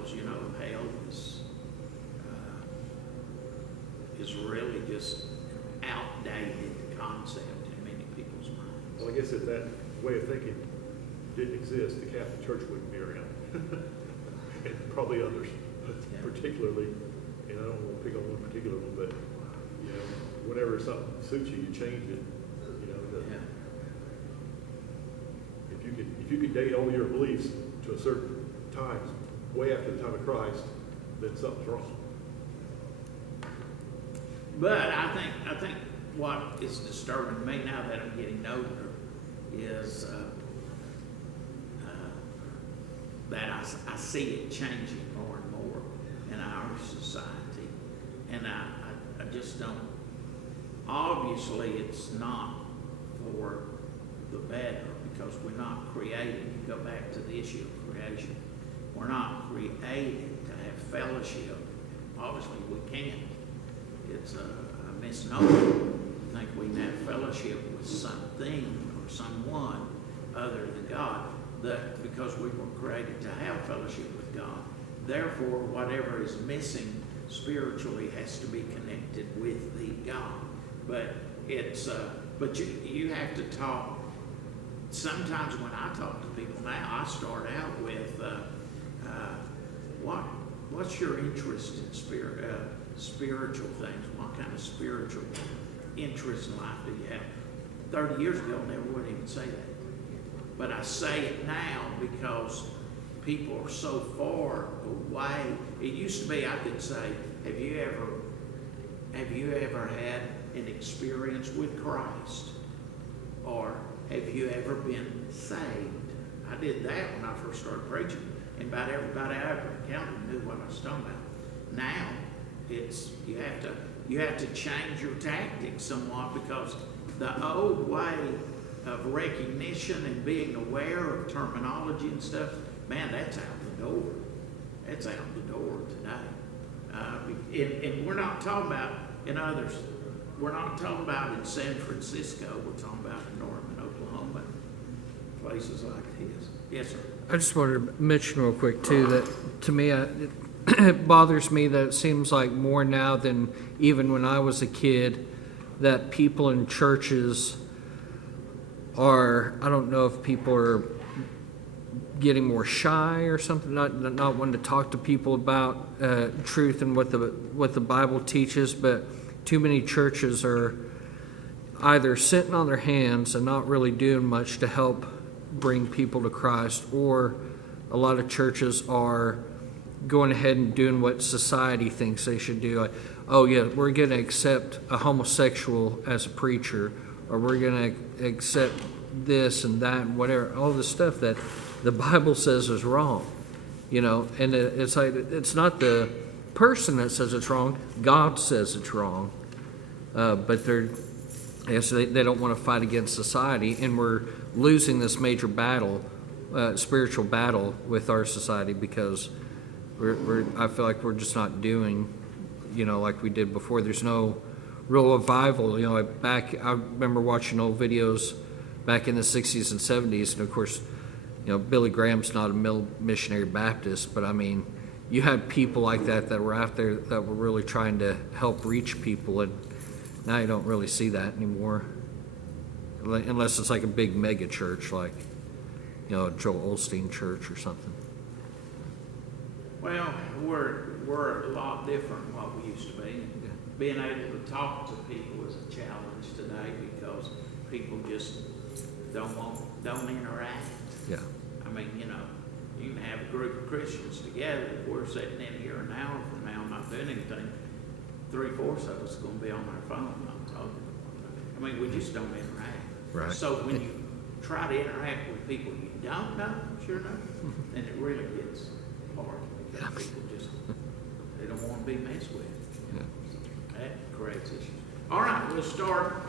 because, hell is really just an outdated concept in many people's minds. Well, I guess if that way of thinking didn't exist, the Catholic Church wouldn't be around. And probably others, particularly, and I don't want to pick on one particular one, but, whenever something suits you, you change it. If you could date all your beliefs to a certain time, way after the time of Christ, then something's wrong. But I think what is disturbing me now that I'm getting older is that I see it changing more and more in our society, and I just don't. Obviously, it's not for the better, because we're not created. You go back to the issue of creation. We're not created to have fellowship. Obviously, we can't. It's a misnomer. I think we can have fellowship with something or someone other than God, because we were created to have fellowship with God. Therefore, whatever is missing spiritually has to be connected with the God. But but you have to talk. Sometimes when I talk to people now, I start out with what's your interest in spiritual things? What kind of spiritual interest in life do you have? 30 years ago, I never would even say that. But I say it now because people are so far away. It used to be I could say, have you ever had an experience with Christ? Or have you ever been saved? I did that when I first started preaching, and about everybody I ever encountered knew what I was talking about. Now, you have to change your tactics somewhat, because the old way of recognition and being aware of terminology and stuff, man, that's out the door. That's out the door today. And we're not talking about in others. We're not talking about in San Francisco. We're talking about in Norman, Oklahoma, places like this. Yes, sir. I just wanted to mention real quick, too, that to me, it bothers me that it seems like more now than even when I was a kid, that people in churches are, I don't know if people are getting more shy or something, not wanting to talk to people about truth and what the Bible teaches, but too many churches are either sitting on their hands and not really doing much to help bring people to Christ, or a lot of churches are going ahead and doing what society thinks they should do. Like, oh yeah, we're going to accept a homosexual as a preacher, or we're going to accept this and that and whatever, all the stuff that the Bible says is wrong, and it's like, it's not the person that says it's wrong, God says it's wrong, but they don't want to fight against society, and we're losing this major battle, spiritual battle with our society, because I feel like we're just not doing, like we did before. There's no real revival. I remember watching old videos back in the 60s and 70s, and of course, Billy Graham's not a missionary Baptist, but I mean, you had people like that were out there that were really trying to help reach people, and now you don't really see that anymore, unless it's like a big mega church, like a Joel Osteen church or something. Well, we're a lot different than what we used to be. Yeah. Being able to talk to people is a challenge today, because people just don't interact. Yeah. I mean, you can have a group of Christians together. If we're sitting in here an hour from now not doing anything, 3/4 of us are going to be on our phone not talking. I mean, we just don't interact. Right. So when you try to interact with people you don't know, then it really gets hard, because people they don't want to be messed with. Yeah. That creates issues. All right, we'll start